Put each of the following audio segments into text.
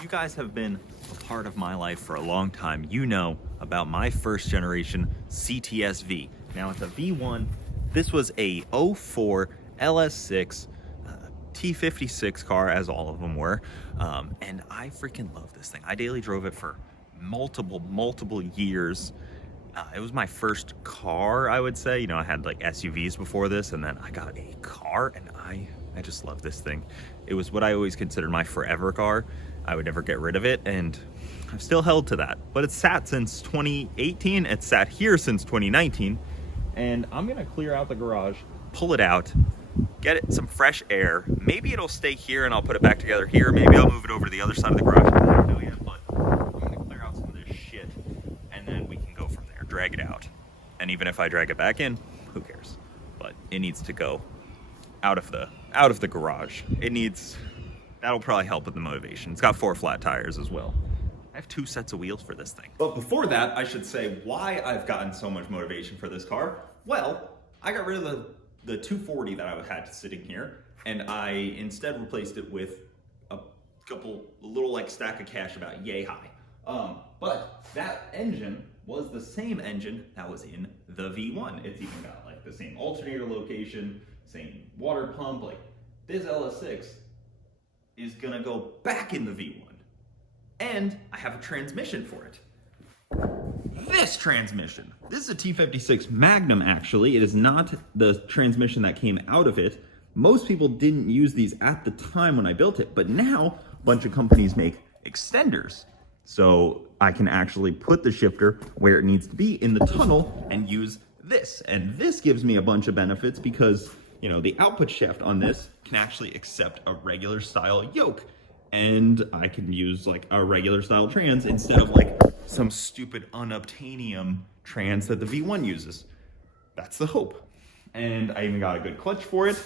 If you guys have been a part of my life for a long time, you know about my first generation CTS-V. Now it's a V1. This was a 04 LS6 T56 car, as all of them were. And I freaking love this thing. I daily drove it for multiple years. It was my first car, I would say. You know, I had like SUVs before this, and then I got a car, and I just love this thing. It was what I always considered my forever car. I would never get rid of it, and I've still held to that. But it's sat since 2018. It's sat here since 2019, and I'm gonna clear out the garage, pull it out, get it some fresh air. Maybe it'll stay here and I'll put it back together here. Maybe I'll move it over to the other side of the garage. I don't know yet, but I'm gonna clear out some of this shit, and then we can go from there, drag it out. And even if I drag it back in, who cares? But it needs to go out of the garage. That'll probably help with the motivation. It's got 4 flat tires as well. I have 2 sets of wheels for this thing. But before that, I should say why I've gotten so much motivation for this car. Well, I got rid of the 240 that I had sitting here, and I instead replaced it with a little like stack of cash about yay high. But that engine was the same engine that was in the V1. It's even got like the same alternator location, same water pump. Like this LS6 is gonna go back in the V1. And I have a transmission for it. This transmission. This is a T56 Magnum, actually. It is not the transmission that came out of it. Most people didn't use these at the time when I built it, but now a bunch of companies make extenders. So I can actually put the shifter where it needs to be in the tunnel and use this. And this gives me a bunch of benefits because, you know, the output shaft on this can actually accept a regular style yoke. And I can use like a regular style trans instead of like some stupid unobtainium trans that the V1 uses. That's the hope. And I even got a good clutch for it.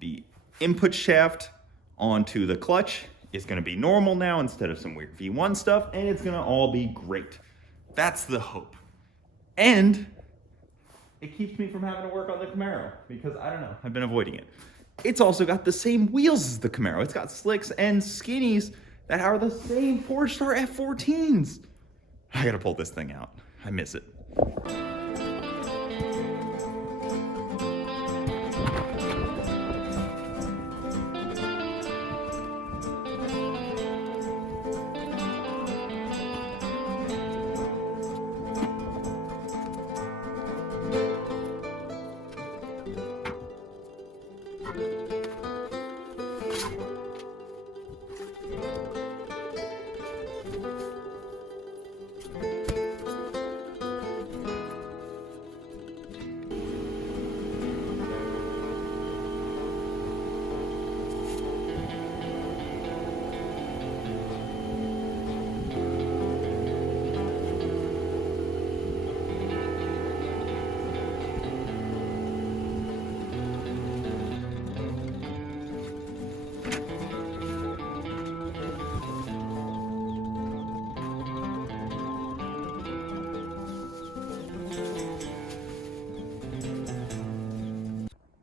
The input shaft onto the clutch is gonna be normal now instead of some weird V1 stuff, and it's gonna all be great. That's the hope. And it keeps me from having to work on the Camaro because I don't know, I've been avoiding it. It's also got the same wheels as the Camaro. It's got slicks and skinnies that are the same 4-star F14s. I gotta pull this thing out. I miss it.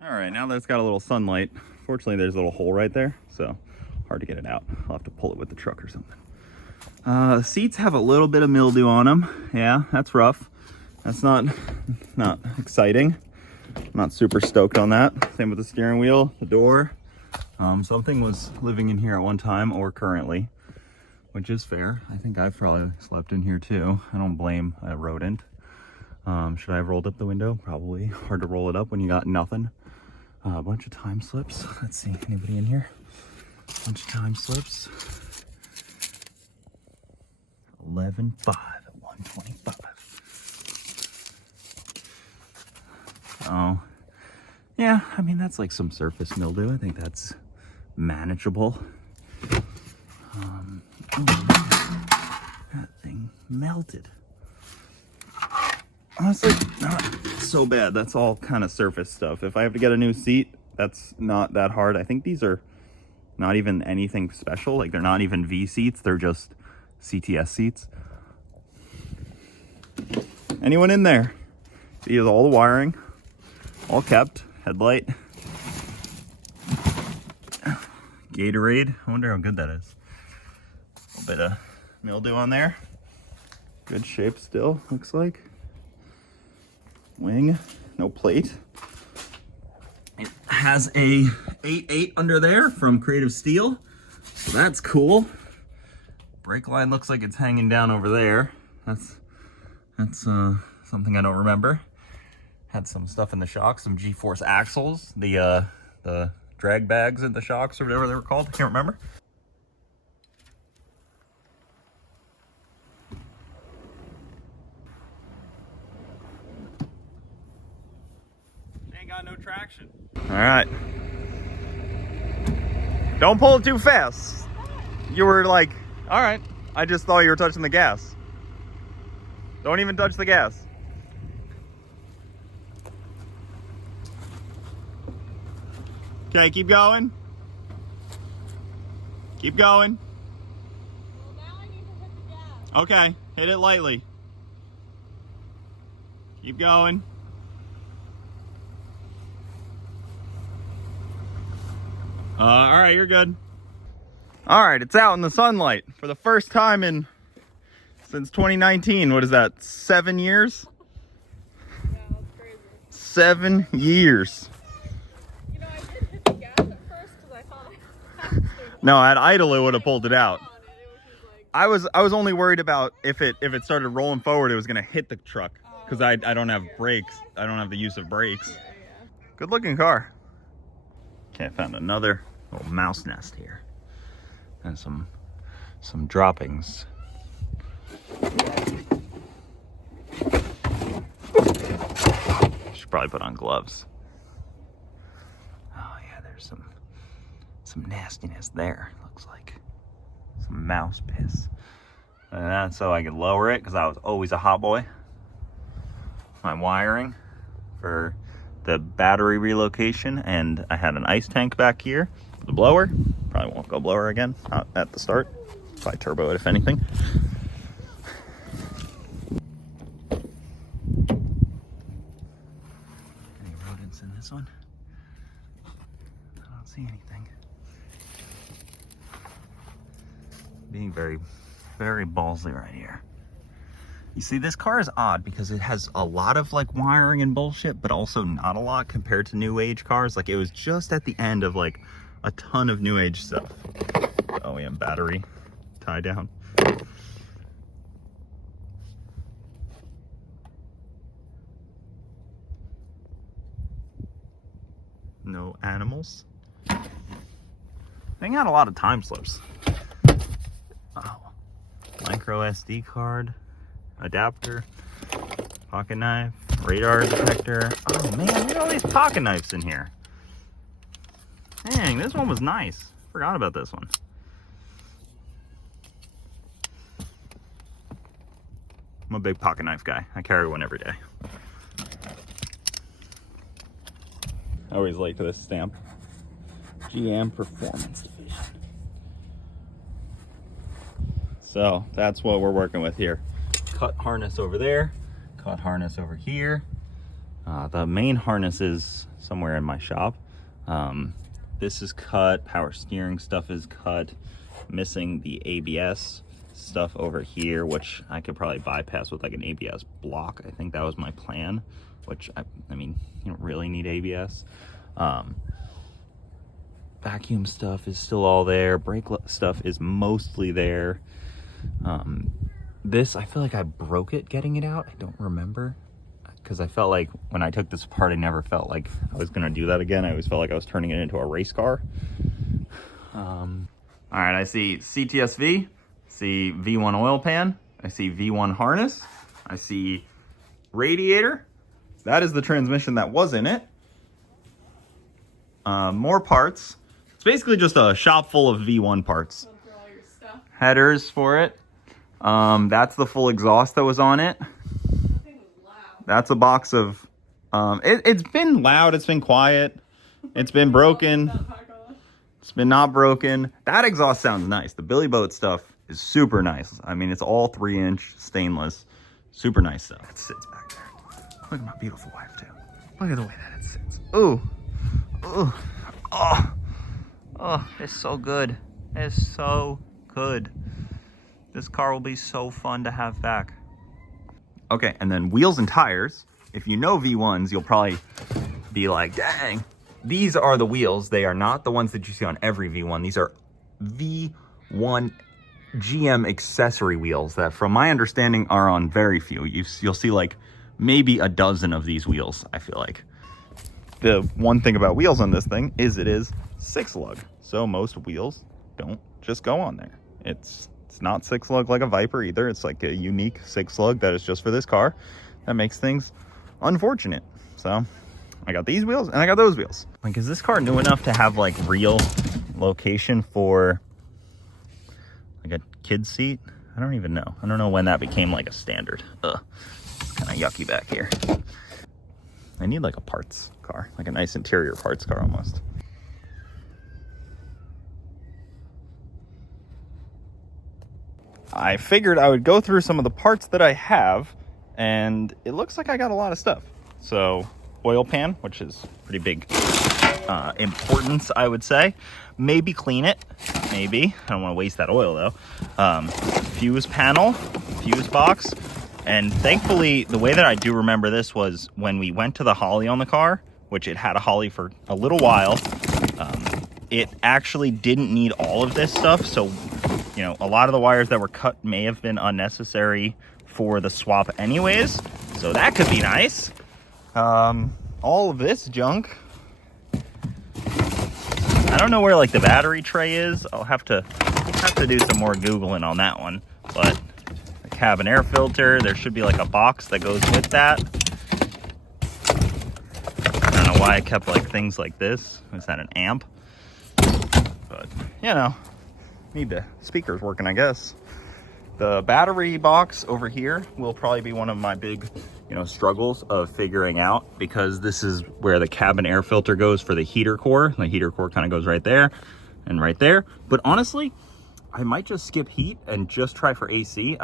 All right, now that it's got a little sunlight, fortunately there's a little hole right there, so hard to get it out. I'll have to pull it with the truck or something. The seats have a little bit of mildew on them. Yeah, that's rough. That's not exciting. I'm not super stoked on that. Same with the steering wheel, the door. Something was living in here at one time or currently, which is fair. I think I've probably slept in here too. I don't blame a rodent. Should I have rolled up the window? Probably. Hard to roll it up when you got nothing. A bunch of time slips. Let's see, anybody in here? Bunch of time slips. 11.5 at 125. Oh, yeah, I mean, that's like some surface mildew. I think that's manageable. That thing melted. Honestly, not so bad. That's all kind of surface stuff. If I have to get a new seat, that's not that hard. I think these are not even anything special. Like, they're not even V seats. They're just CTS seats. Anyone in there? See, is all the wiring, all kept. Headlight. Gatorade. I wonder how good that is. Bit of mildew on there. Good shape still, looks like. Wing, no plate. It has a 8.8 under there from Creative Steel, so that's cool. Brake line looks like it's hanging down over there. That's something I don't remember. Had some stuff in the shocks, some G-force axles, the drag bags in the shocks or whatever they were called. I can't remember. Ain't got no traction. All right. Don't pull it too fast. You were like, all right. I just thought you were touching the gas. Don't even touch the gas. Okay, keep going. Keep going. Well, now I need to hit the gas. Okay, hit it lightly. Keep going. All right, you're good. All right, it's out in the sunlight for the first time since 2019. What is that, 7 years? Yeah, that's crazy. 7 years. You know, I did hit the gas at first because I thought I had to. No, at idle it would have pulled it out. It was just like, I was only worried about if it started rolling forward, it was gonna hit the truck because I don't have brakes. I don't have the use of brakes. yeah. Good looking car. Okay, I found another little mouse nest here and some droppings. Should probably put on gloves. Oh yeah, there's some nastiness there. Looks like some mouse piss. And that's so I could lower it because I was always a hot boy. My wiring for the battery relocation, and I had an ice tank back here for the blower. Probably won't go blower again, not at the start. Probably turbo it if anything. Any rodents in this one? I don't see anything. Being very, very ballsy right here. You see, this car is odd because it has a lot of like wiring and bullshit, but also not a lot compared to new age cars. Like it was just at the end of like a ton of new age stuff. OEM battery tie down. No animals. They got a lot of time slips. Oh, micro SD card. Adapter, pocket knife, radar detector. Oh man, look at all these pocket knives in here. Dang, this one was nice. Forgot about this one. I'm a big pocket knife guy. I carry one every day. I always liked this stamp. GM Performance Division. So that's what we're working with here. Cut harness over there, cut harness over here. The main harness is somewhere in my shop. This is cut, power steering stuff is cut. Missing the ABS stuff over here, which I could probably bypass with like an ABS block. I think that was my plan, which I mean, you don't really need ABS. Vacuum stuff is still all there. Brake stuff is mostly there. This, I feel like I broke it getting it out. I don't remember, because I felt like when I took this apart, I never felt like I was gonna do that again. I always felt like I was turning it into a race car. All right, I see CTS-V, see V1 oil pan, I see V1 harness, I see radiator. That is the transmission that was in it. More parts. It's basically just a shop full of V1 parts. For all your stuff. Headers for it. That's the full exhaust that was on it. That thing was loud. That's a box of, it's been loud, it's been quiet, it's been broken, it's been not broken. That exhaust sounds nice. The Billy Boat stuff is super nice. I mean, it's all 3-inch stainless, super nice stuff. It sits back there. Look at my beautiful wife too. Look at the way that it sits. Ooh, ooh, oh, oh, it's so good. It's so good. This car will be so fun to have back. Okay, and then wheels and tires. If you know V1s, you'll probably be like, dang, these are the wheels. They are not the ones that you see on every V1. These are V1 GM accessory wheels that, from my understanding, are on very few. You'll see like maybe a dozen of these wheels, I feel like. The one thing about wheels on this thing is it is 6-lug. So most wheels don't just go on there. It's not 6-lug like a Viper either. It's like a unique 6-lug that is just for this car. That makes things unfortunate. So I got these wheels and I got those wheels. Like, is this car new enough to have like real location for like a kid's seat? I don't even know. I don't know when that became like a standard. Ugh, it's kind of yucky back here. I need like a parts car, like a nice interior parts car almost. I figured I would go through some of the parts that I have, and it looks like I got a lot of stuff. So oil pan, which is pretty big importance, I would say. Maybe clean it, maybe. I don't want to waste that oil though. Fuse panel, fuse box. And thankfully, the way that I do remember this was when we went to the Holly on the car, which it had a Holly for a little while, it actually didn't need all of this stuff. So, you know, a lot of the wires that were cut may have been unnecessary for the swap anyways. So that could be nice. All of this junk. I don't know where like the battery tray is. I'll have to do some more Googling on that one. But the cabin air filter, there should be like a box that goes with that. I don't know why I kept like things like this. Is that an amp? But, you know, need the speakers working, I guess. The battery box over here will probably be one of my big, you know, struggles of figuring out, because this is where the cabin air filter goes for the heater core. The heater core kind of goes right there and right there. But honestly, I might just skip heat and just try for AC.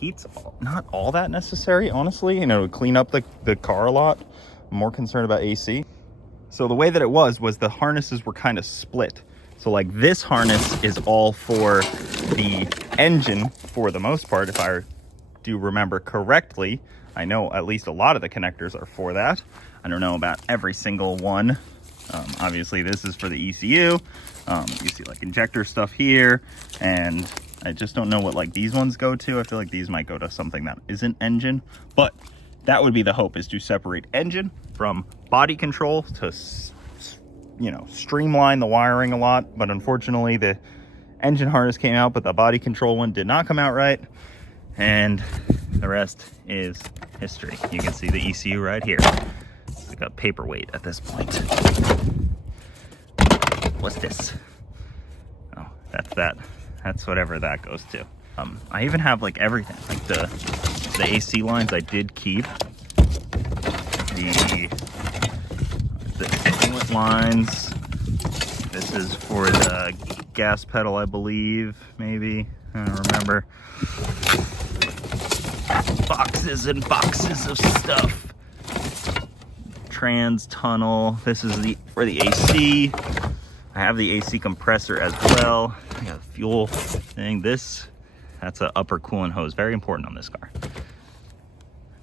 Heat's not all that necessary, honestly. You know, clean up the car a lot. I'm more concerned about AC. So the way that it was the harnesses were kind of split. So like this harness is all for the engine for the most part, if I do remember correctly. I know at least a lot of the connectors are for that. I don't know about every single one. Obviously this is for the ECU. You see like injector stuff here, and I just don't know what like these ones go to. I feel like these might go to something that isn't engine, but that would be the hope, is to separate engine from body control to, you know, streamline the wiring a lot. But unfortunately the engine harness came out, but the body control one did not come out right, and the rest is history. You can see the ECU right here. It's like a paperweight at this point. What's this? Oh, that's that. That's whatever that goes to. I even have like everything, like the AC lines I did keep. The inlet lines. This is for the gas pedal, I believe, maybe. I don't remember. Boxes and boxes of stuff. Trans tunnel. This is for the AC. I have the AC compressor as well. I got a fuel thing. That's an upper coolant hose. Very important on this car.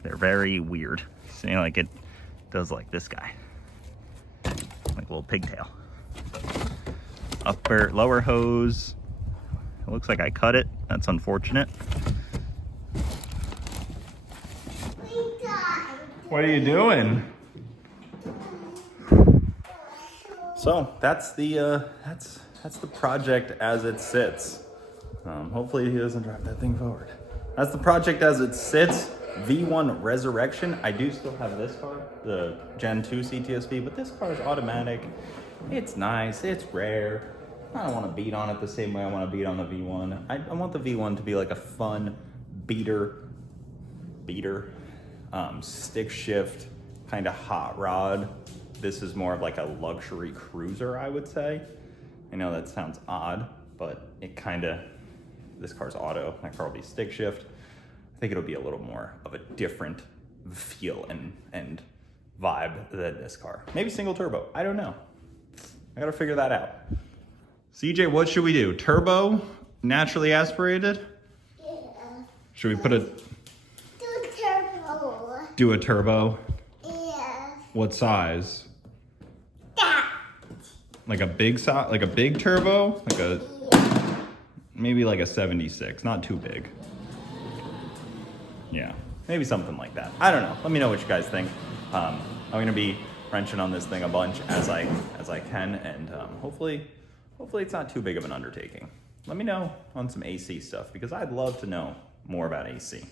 They're very weird. See, like it does like this guy. Like a little pigtail. Lower hose. It looks like I cut it. That's unfortunate. What are you doing? So that's the project as it sits. Hopefully he doesn't drive that thing forward. That's the project as it sits. V1 Resurrection. I do still have this car, the Gen 2 CTS-V, but this car is automatic. It's nice, it's rare. I don't want to beat on it the same way I want to beat on the V1. I want the V1 to be like a fun beater, stick shift, kind of hot rod. This is more of like a luxury cruiser, I would say. I know that sounds odd, but it kind of, this car's auto, my car will be stick shift. I think it'll be a little more of a different feel and vibe than this car. Maybe single turbo, I don't know. I gotta figure that out. CJ, what should we do? Turbo, naturally aspirated? Yeah. Should we put a turbo. do a turbo? Yes. What size? That. Like a big size, like a big turbo, like a maybe like a 76, not too big. Yeah, maybe something like that. I don't know. Let me know what you guys think. I'm gonna be wrenching on this thing a bunch as I can, and hopefully it's not too big of an undertaking. Let me know on some AC stuff because I'd love to know more about AC.